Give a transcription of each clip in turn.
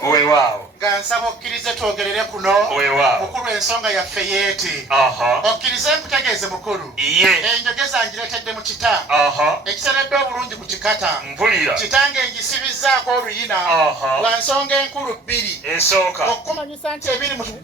Owewaawo. Gansaba okkirize twogerere kuno. Owewaawo. Mukulu ensonga yaffe yeeti. Okkirize nkutegeeze mukulu. Enjogeza ngireetedde mu kita. Ekiteredde obulungi ku kikata. Mpulira. Kitange ngisibizaako oluyina. Lwa nsonga enkulu bbiri. Ensooka. Okumanyisa nti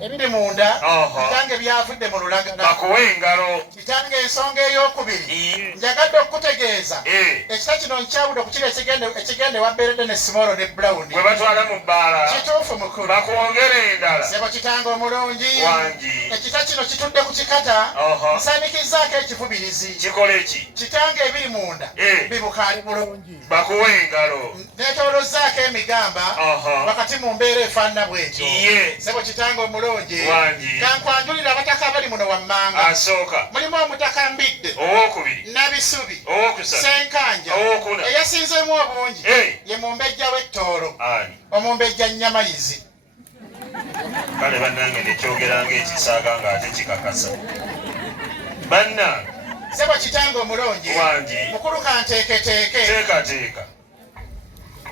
ebiri munda. Kitange byavudde mu lulagala. Bakuwe engalo. Kitange ensonga ey'okubiri. Njagadde okutegeeza. Ekita kino nkyawudde ku kiro ekigende wabbeeredde ne Simolo ne Brown. Bwe batwala mu bbaala. Kituufu mukulu. Bakwongere endala. Sebo kitange omulungi. Wangi. Ekita kino kitudde ku kikata. Nsanikizaako ekivubirizi. Kikole ki? Kitange ebiri munda. Bibukaali bulungi. Bakuwe engalo. Neetoolozzaako emigamba. Wakati mu mbeera efaanana bw'etyo. Sebo kitange omulungi. Wangi. Kankwanjulira abataka abali muno wammanga. Asooka. Mulimu omutaka Mbidde. Owokubiri. Nabisubi. Owokusatu. Senkanja. Owokuna. Eyasinzeemu obungi. Ye Mumbejja w'Ettoolo. Omumbejja Nnyamayizi. Kale bannange nekyogeranga ekisaaga ng'ate kikakasa. Bannange. Sebo kitange omulungi. Wangi. Mukulu kanteeketeeke. Teekateeka.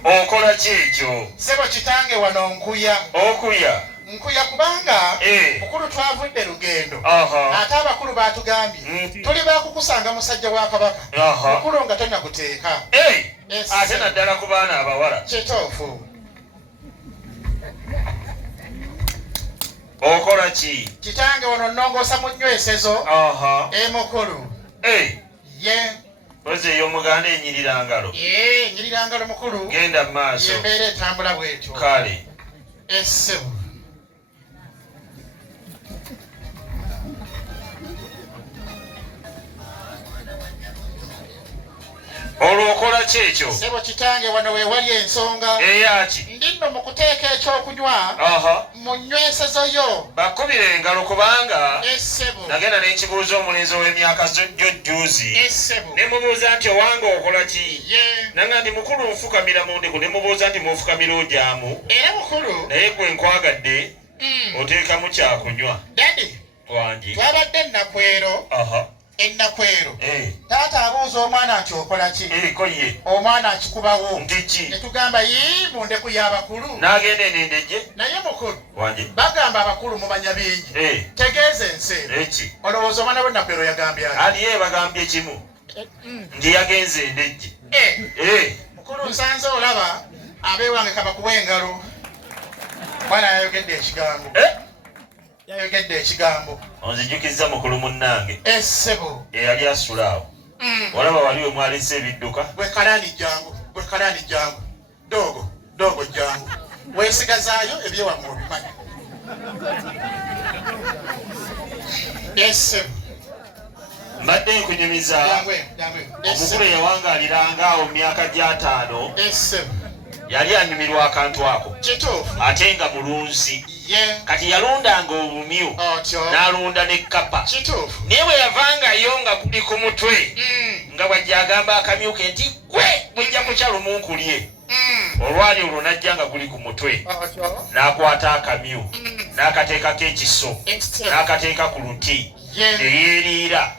Okola ki ekyo? Sebo kitange wano nkuya. Okuya. Nkuya kubanga mukulu twavudde lugendo. Ate abakulu baatugambye tuli baakukusanga musajja wa Kabaka. Mukulu nga tonna kuteeka. Ate naddala ku baana abawala. Kituufu. Okola ki? Kitange wano nnongoosa mu nnywesezo. Mukulu. Ye. Oze ey'omuganda enyirira ngalo. Enyirira ngalo mukulu. Genda mu maaso. Embeera etambula bw'etyo. Kale. Essebo. Olwo okola ki ekyo? Sebo kitange wano weewali ensonga. Eyaki? Ndi nno mu kuteeka ekyokunywa mu nnywesezo yo. Bakubire engalo kubanga Essebo. nagenda n'ekibuuza omulenzi ow'emyaka jjujjuuzi. Essebo. Ne mubuuza nti owange okola ki? Ye. Nanga ndi mukulu nfukamira mu ndiku ne mubuuza nti mufukamira ojaamu. Era mukulu. Naye gwe nkwagadde oteekamu kyakunywa. Dadi. Wangi. Twabadde Nakwero. Ennakwero. Taata abuuza omwana nti okola ki? Ko ye. Omwana akikubawo. Nti ki? Ne tugamba yii mu ndeku y'abakulu. N'agenda enendejje. Naye mukulu. Wangi. Bagamba abakulu mumanya bingi. Tegeeza enseera. Eki. Olowooza omwana we Nakwero yagambye ati. Ali ye bagambye kimu. Ndi yagenze endejje. Mukulu nsanze olaba abeewange kabakuwa engalo. Mwana yayogedde ekigambo. Yayogedde ekigambo. Onzijjukizza mukulu munnange. Essebo. Eyali asula awo. Olaba wali we mwalese ebidduka. Gwe kalaani jangu. Gwe kalaani jangu. Dogo jangu. Weesigazaayo ebyewammwe obimanyi. Essebo. Mbadde nkunyumiza. Omukulu eyawangaaliranga awo mu myaka gya 5. Essebo. Yali anyumirwa akantu ako. Kituufu. Ate nga mulunzi. Kati yalundanga obumyu. N'alunda n'ekkapa. Kituufu. Naye bwe yavangayo nga kuli ku mutwe. Nga bw'ajja agamba akamyu ke nti gwe mujja kukya lumunkulye. Olwali olwo n'ajja nga guli ku mutwe. N'akwata akamyu. N'akateekako ekiso. N'akateeka ku luti. Eyeeriira.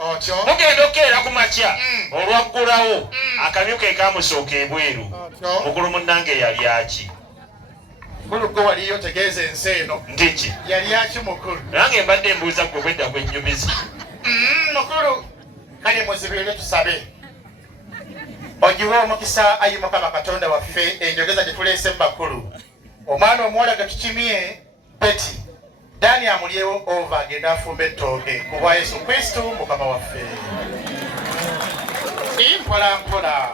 Mugenda okukeera ku makya. Olwaggulawo akamyu ke kaamusooka ebweru. Mukulu munnange yali aki? Mukulu gwe waliyo tegeeza ensi eno. Ndiki? Yali aki mukulu? Nange mbadde mbuuza gwe bwedda gwennyumiza. Mukulu kale muzibirire tusabe. Ogiwe omukisa ayi Mukama Katonda waffe enjogeza gye tuleese mu bakulu. Omwana omuwala ge tukimye Peti. Dani amulyewo ova agenda afumba ettooke ku bwa Yesu Kristo Mukama waffe. Mpola mpola.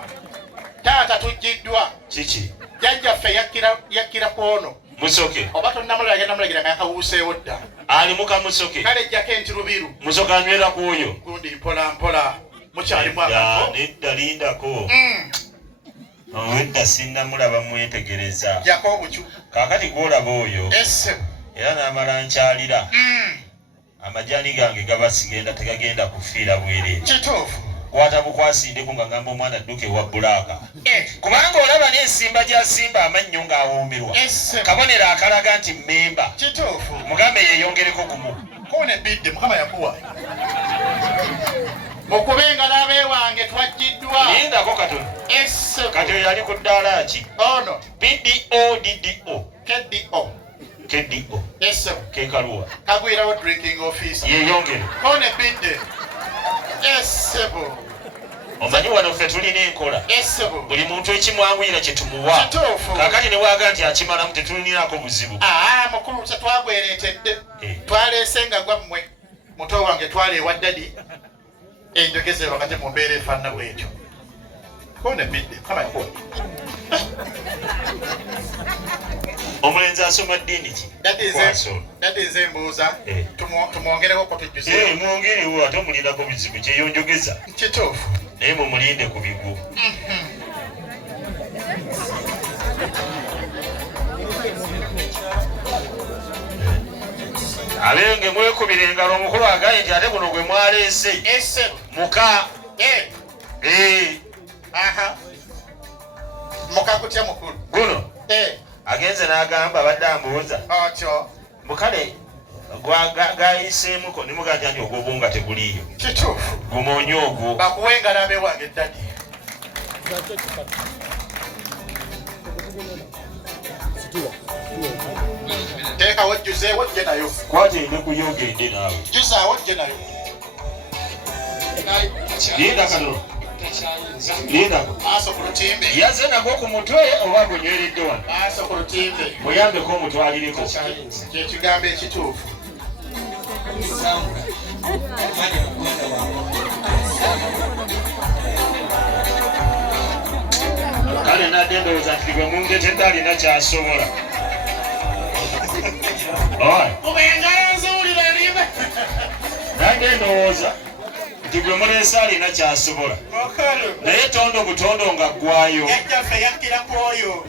Taata tujjiddwa. Kiki? Jjajjaffe yakkira ku ono. Musoke. Oba tonnamulaga agenda mulagira nga yakawuuseewo dda. Ali muka Musoke. Kale ejjako entirubiru. Musoke anywera ku oyo. Gundi mpola. Mukyalimu akako. Nedda lindako. Edda sinnamulaba mwetegereza. Jako obucu. Kaakati gw'olaba oyo. Essebo. Era n'amala nkyalira. Amajaani gange gaba sigenda tegagenda kufiira bwereere. Kituufu. Kwata bukwasindeko nga ngamba omwana adduke ewa bbulaaka. Kubanga olaba n'ensimba gy'asimba amannyo ng'awoomerwa. Kabonero akalaga nti mmemba. Kituufu. Mugambe yeeyongereko gumu. Kone bidde Mukama yakuwa. Mukubenga n'abeewange twajjiddwa. Lindako katono. Essebo. Kati oyo yali ku ddaala ki? Ono. BDO. KDO. KDO. Yes sir. Kekaluwa. Kagwirawo drinking officer. Yeyongere. On a bidde. Yes sir. Omanyi wano ffe tulina enkola. Yes sir. Buli muntu ekimwanguyira kye tumuwa. Kituufu. Kaakati ne waaga nti akimalamu tetulinako buzibu. Mukulu kye twagwereetedde. Twaleesenga gwammwe. Muto wange twaleewa ddadi. Enjogeza wakati mu mbeera efaanana bw'etyo. Kone bidde. Kama ko. Omulenzi asoma ddiini ki? Dadi nze mbuuza. Tumwongereko ko tujjuze. Mwongerewo ate omulindako bizibu kyeyonjogeza. Kituufu. Naye mumulinde ku bigu. Abenge mwekubira engalo omukulu agaye nti ate guno gwe mwaleese. Ese. Muka. Muka kutya mukulu. Guno. Agenze n'agamba abadde ambuuza. Atyo. Mukale gayiseemuko ne muganja nti ogwo nga teguliiyo. Kituufu. Gumonye ogwo. Bakuwenga n'abe wange ddadi. Teeka wojjuze wojje nayo. Kwata endeku yogende naawe. Jjuza wojje nayo. Linda kano. Linda. Maaso ku lutimbe. Yaze nagwo ku mutwe oba gunyweredde wano. Maaso ku lutimbe. Muyambeko omutwalireko. Kye kigambo ekituufu. Kale nadde ndowooza nti gwe mungetedde alina kyasobola. Engalo nziwulira limbe. Nadde ndowooza nti gwe muleese alina kyasobola. Naye tondo butondo nga ggwayo. Yajjaffe yakkira ku oyo.